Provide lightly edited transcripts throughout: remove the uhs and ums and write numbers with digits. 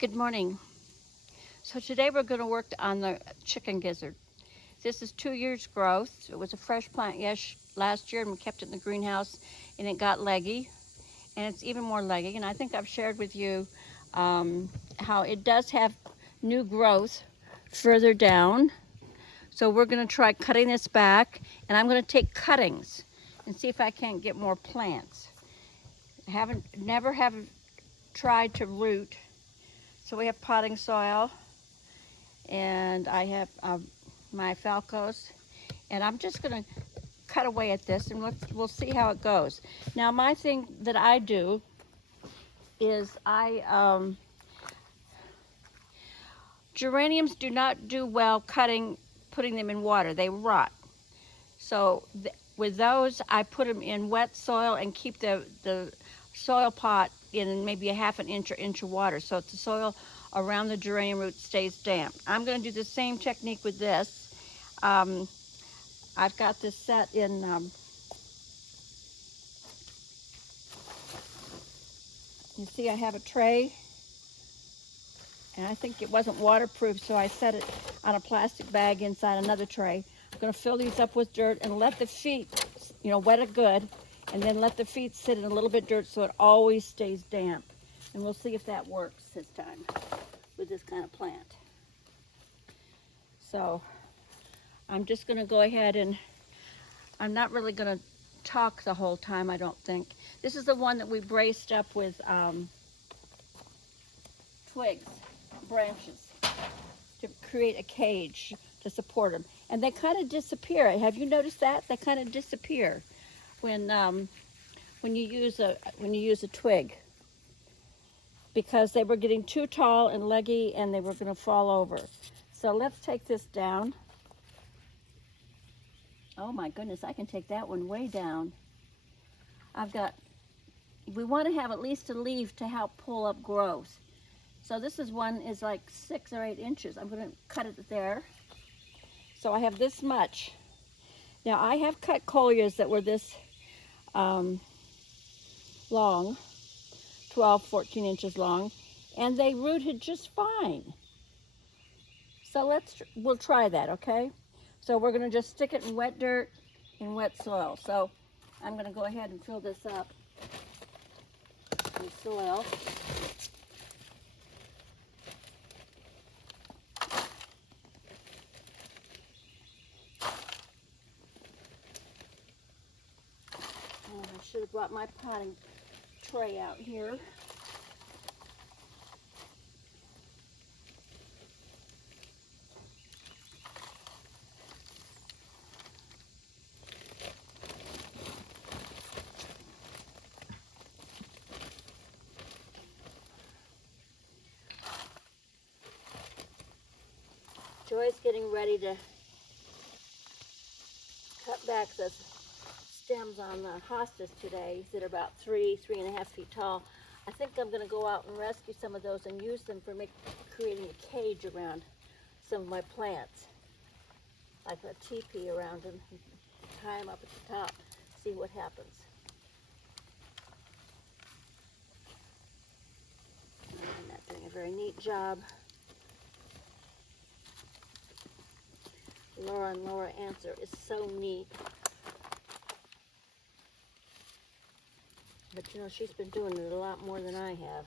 Good morning. So today we're going to work on the chicken gizzard. This is 2 years growth. It was a fresh plant last year and we kept it in the greenhouse and it got leggy and it's even more leggy. And I think I've shared with you how it does have new growth further down. So we're going to try cutting this back and I'm going to take cuttings and see if I can't get more plants. I never have tried to root. So we have potting soil and I have my Falcos, and I'm just going to cut away at this and we'll see how it goes. Now my thing that I do is geraniums do not do well putting them in water. They rot. So with those I put them in wet soil and keep the soil pot in maybe a half an inch or inch of water so the soil around the geranium root stays damp. I'm going to do the same technique with this. I've got this set in you see I have a tray and I think it wasn't waterproof, so I set it on a plastic bag inside another tray. I'm going to fill these up with dirt and let the feet, wet it good, and then let the feet sit in a little bit of dirt so it always stays damp. And we'll see if that works this time with this kind of plant. So I'm just going to go ahead and I'm not really going to talk the whole time, I don't think. This is the one that we braced up with twigs, branches, to create a cage to support them. And they kind of disappear. Have you noticed that? They kind of disappear when you use a twig, because they were getting too tall and leggy and they were going to fall over. So let's take this down. Oh my goodness, I can take that one way down. We want to have at least a leaf to help pull up growth. So this one is like 6 or 8 inches. I'm going to cut it there. So I have this much. Now I have cut coleus that were this long, 12, 14 inches long, and they rooted just fine. So we'll try that, okay? So we're going to just stick it in wet dirt and wet soil. So I'm going to go ahead and fill this up with soil. And I should have brought my potting tray out here. Joy's getting ready to cut back the stems on the hostas today that are about 3.5 feet tall. I think I'm going to go out and rescue some of those and use them for creating a cage around some of my plants, like a teepee around them, tie them up at the top, see what happens. I'm not doing a very neat job. Laura and Laura answer is so neat. But she's been doing it a lot more than I have.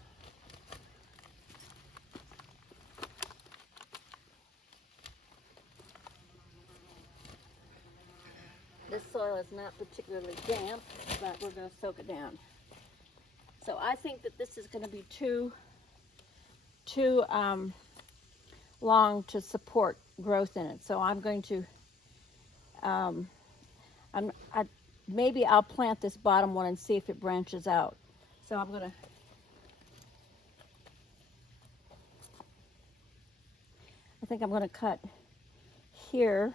This soil is not particularly damp, but we're going to soak it down. So I think that this is going to be too long to support growth in it. So I'm going to, maybe I'll plant this bottom one and see if it branches out. So I'm going to, I think I'm going to cut here.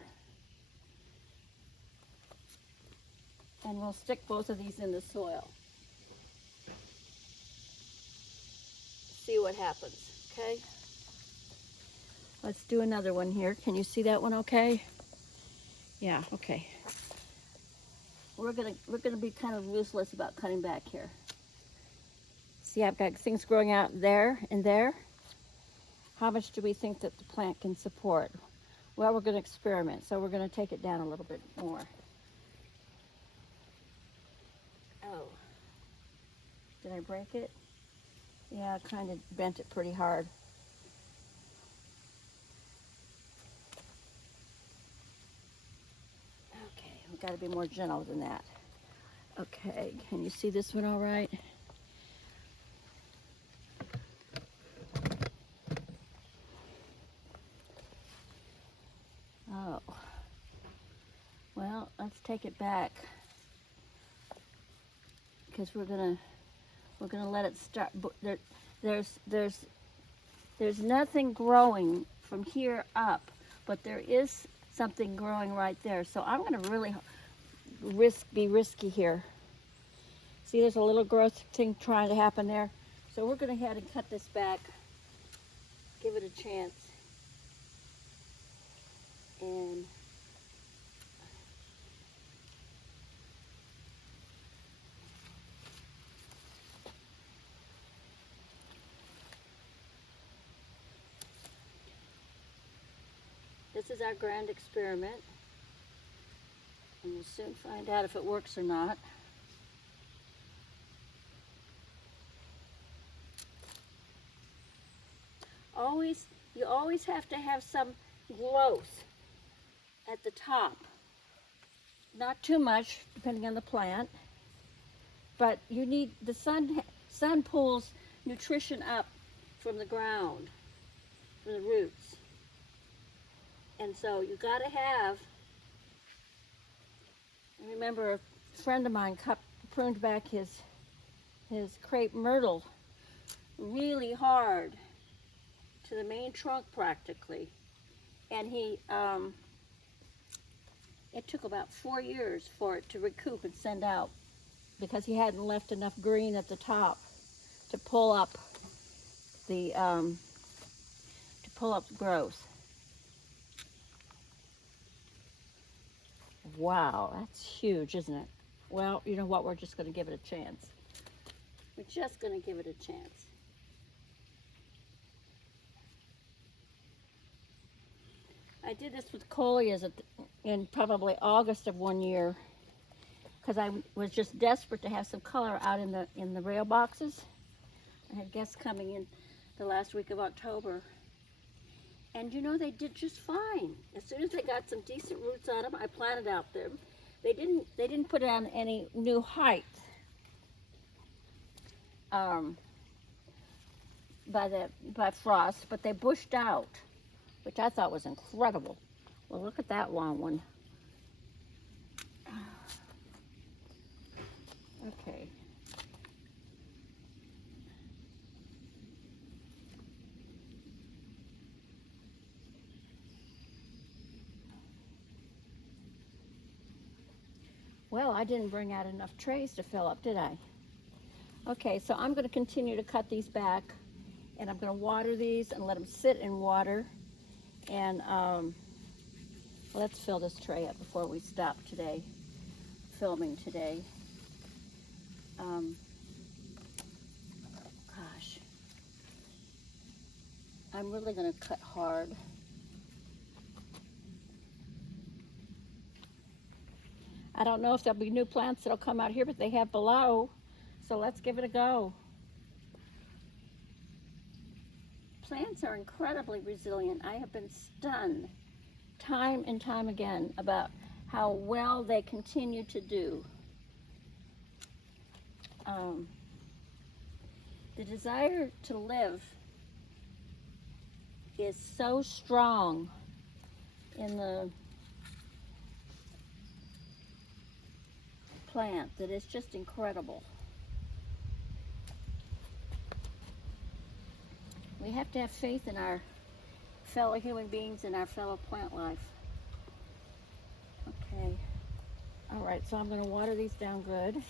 And we'll stick both of these in the soil. See what happens, okay? Let's do another one here. Can you see that one okay? Yeah, okay. We're gonna be kind of ruthless about cutting back here. See, I've got things growing out there and there. How much do we think that the plant can support? Well, we're going to experiment, so we're going to take it down a little bit more. Oh, did I break it? Yeah, I kind of bent it pretty hard. Okay, we've got to be more gentle than that. Okay, can you see this one all right? Oh, well, let's take it back because we're gonna let it start. There's nothing growing from here up, but there is something growing right there. So I'm gonna really be risky here. See, there's a little growth thing trying to happen there. So we're gonna head and cut this back, give it a chance, and this is our grand experiment, and we'll soon find out if it works or not. You always have to have some growth at the top. Not too much, depending on the plant, but you need the sun pulls nutrition up from the ground, from the roots. And so you got to have, I remember a friend of mine pruned back his crepe myrtle really hard to the main trunk practically. And it took about 4 years for it to recoup and send out because he hadn't left enough green at the top to pull up the growth. Wow, that's huge, isn't it? Well, you know what? We're just going to give it a chance. We're just going to give it a chance. I did this with coleus in probably August of one year because I was just desperate to have some color out in the rail boxes. I had guests coming in the last week of October, and you know, they did just fine. As soon as they got some decent roots on them, I planted out them. They didn't put on any new height by frost, but they bushed out, which I thought was incredible. Well, look at that long one. Okay. Well, I didn't bring out enough trays to fill up, did I? Okay, so I'm going to continue to cut these back, and I'm going to water these and let them sit in water. And let's fill this tray up before we stop today, filming today. Gosh, I'm really going to cut hard. I don't know if there'll be new plants that'll come out here, but they have below, so let's give it a go. Plants are incredibly resilient. I have been stunned time and time again about how well they continue to do. The desire to live is so strong in the plant that it's just incredible. We have to have faith in our fellow human beings and our fellow plant life. Okay. All right, so I'm going to water these down good.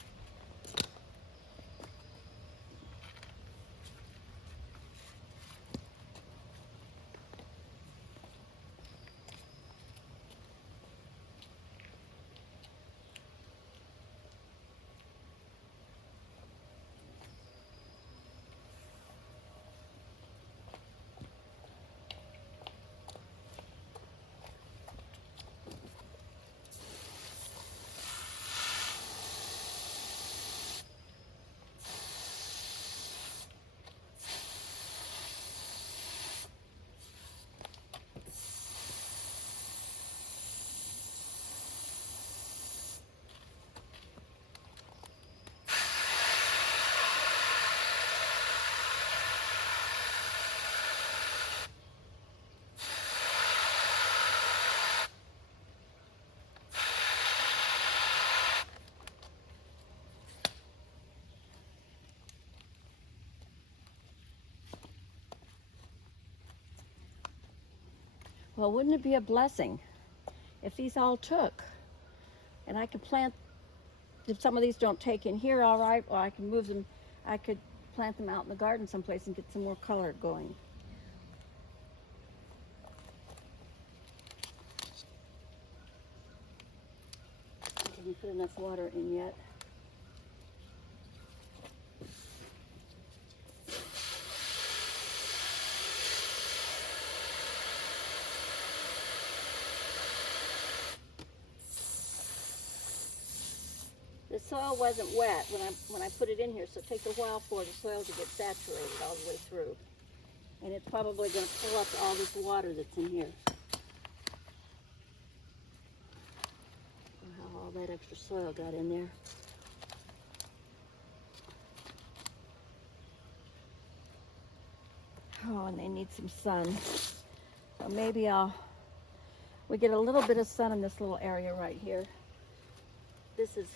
Well, wouldn't it be a blessing if these all took? And I could plant, if some of these don't take in here, all right, or I can move them, I could plant them out in the garden someplace and get some more color going. I haven't put enough water in yet. The soil wasn't wet when I put it in here, so it takes a while for the soil to get saturated all the way through. And it's probably going to pull up all this water that's in here. How all that extra soil got in there. Oh, and they need some sun. So maybe we get a little bit of sun in this little area right here. This is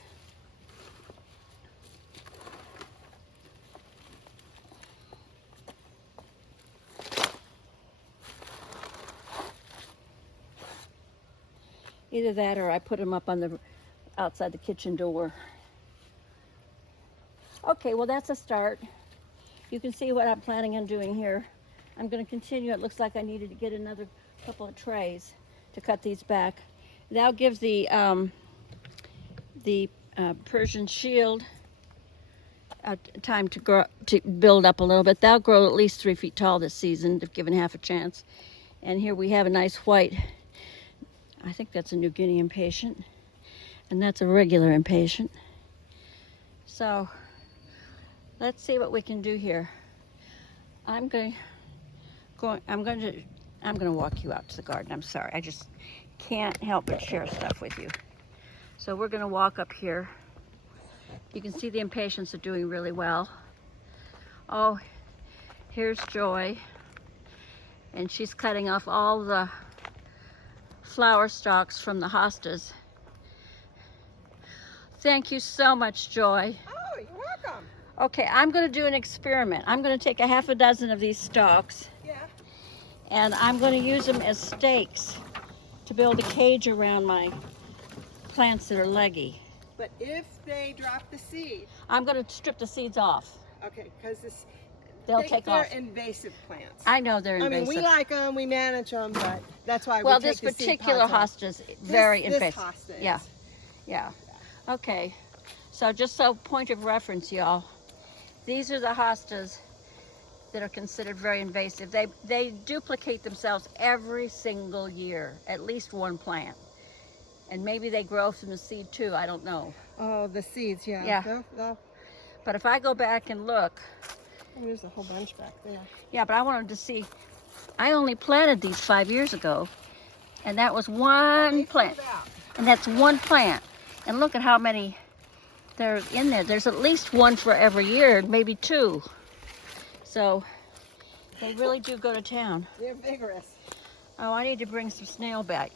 either that or I put them up on the outside the kitchen door. Okay, well that's a start. You can see what I'm planning on doing here. I'm going to continue. It looks like I needed to get another couple of trays to cut these back. That'll give the Persian shield time to grow, to build up a little bit. They'll grow at least 3 feet tall this season if given half a chance. And here we have a nice white, I think that's a New Guinea impatient, and that's a regular impatient. So let's see what we can do here. I'm going to walk you out to the garden. I'm sorry, I just can't help but share stuff with you. So we're going to walk up here. You can see the impatiens are doing really well. Oh, here's Joy, and she's cutting off all the flower stalks from the hostas. Thank you so much, Joy. Oh, you're welcome. Okay, I'm going to do an experiment. I'm going to take a half a dozen of these stalks, Yeah. and I'm going to use them as stakes to build a cage around my plants that are leggy. But if they drop the seed, I'm going to strip the seeds off. okay, because They'll take off. They're invasive plants. I know they're invasive. I mean, we like them, we manage them, but that's why well, we take this the seed particular pods hosta is very this invasive. hosta is. Yeah, yeah. Okay, so just so point of reference, y'all, these are the hostas that are considered very invasive. They duplicate themselves every single year, at least one plant. And maybe they grow from the seed too, I don't know. Oh, the seeds, yeah. Yeah. But if I go back and look. Oh, there's a whole bunch back there. Yeah, but I wanted to see, I only planted these 5 years ago, and that was one plant. And that's one plant. And look at how many there's in there. There's at least one for every year, maybe two. So they really do go to town. They're vigorous. Oh, I need to bring some snail bait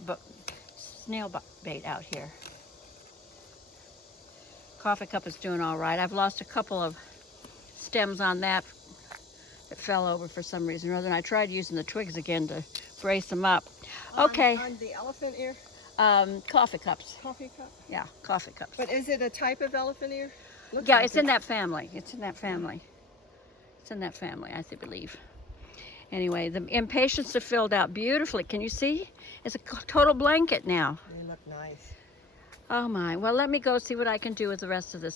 out here. Coffee cup is doing all right. I've lost a couple of stems on that fell over for some reason or other, and I tried using the twigs again to brace them up. Okay. On the elephant ear? Coffee cups. Coffee cup? Yeah, coffee cups. But is it a type of elephant ear? Looks Yeah, like it's in that family. It's in that family. It's in that family, I believe. Anyway, the impatiens are filled out beautifully. Can you see? It's a total blanket now. They look nice. Oh my. Well, let me go see what I can do with the rest of this